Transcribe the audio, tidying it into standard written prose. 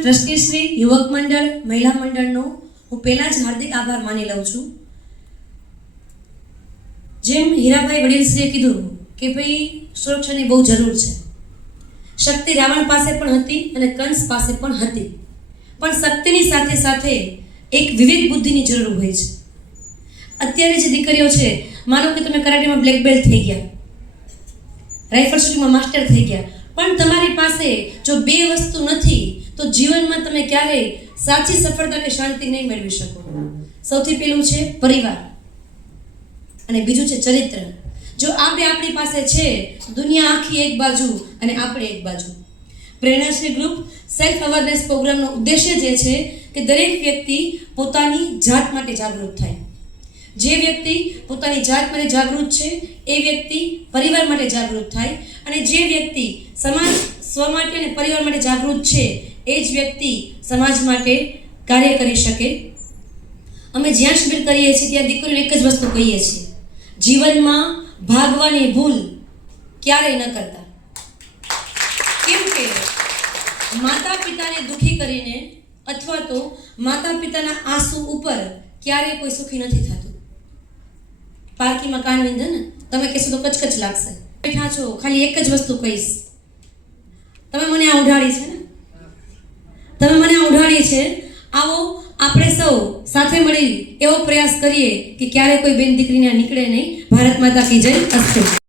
ટ્રસ્ટીશ્રી, યુવક મંડળ, મહિલા મંડળનો હું પહેલાં જ હાર્દિક આભાર માની લઉં છું. જેમ હીરાભાઈ વડીલશ્રીએ કીધું કે ભાઈ સુરક્ષાની બહુ જરૂર છે. શક્તિ રાવણ પાસે પણ હતી અને કંસ પાસે પણ હતી, પણ શક્તિની સાથે સાથે એક વિવેક બુદ્ધિની જરૂર હોય છે. અત્યારે જે દીકરીઓ છે, માનો કે તમે કરાટેમાં બ્લેક બેલ્ટ થઈ ગયા, રાઇફલ શૂટિંગમાં માસ્ટર થઈ ગયા, પણ તમારી પાસે જો બે વસ્તુ નથી તો જીવનમાં તમે ક્યારેય સાચી સફળતા કે શાંતિ નહીં મેળવી શકો. સૌથી પહેલું છે પરિવાર અને બીજું છે ચરિત્ર. જો આ બે આપણી પાસે છે, દુનિયા આખી એક બાજુ અને આપણે એક બાજુ. પ્રેરણાશ્રી ગ્રુપ સેલ્ફ અવેરનેસ પ્રોગ્રામનો ઉદ્દેશ્ય જે છે કે દરેક વ્યક્તિ પોતાની જાત માટે જાગૃત થાય. જે વ્યક્તિ પોતાની જાત માટે જાગૃત છે એ વ્યક્તિ પરિવાર માટે જાગૃત થાય, અને જે વ્યક્તિ સમાજ, સ્વ માટે અને પરિવાર માટે જાગૃત છે એ જ વ્યક્તિ સમાજ માટે કાર્ય કરી શકે. અમે જ્યાં શિબિર કરીએ છીએ ત્યાં દીકરીઓને એક જ વસ્તુ કહીએ છીએ: જીવનમાં ભાગવાની ભૂલ ક્યારેય ન કરતા. કેમ કે માતા પિતાને દુઃખી કરીને અથવા તો માતા પિતાના આંસુ ઉપર ક્યારેય કોઈ સુખી નથી થતું. પાર્કીમાં કાન વિંધે ને, તમે કહેશો તો કચકચ લાગશે. બેઠા છો, ખાલી એક જ વસ્તુ કહીશ: તમે મને આ ઉઢાડી છે ને, તમે મને આ ઉઢાડી છે. આવો આપણે સૌ સાથે મળી એવો પ્રયાસ કરીએ કે ક્યારે કોઈ બેન દીકરીને નીકળે નહીં. ભારત માતા કી જય. અસ્તુ.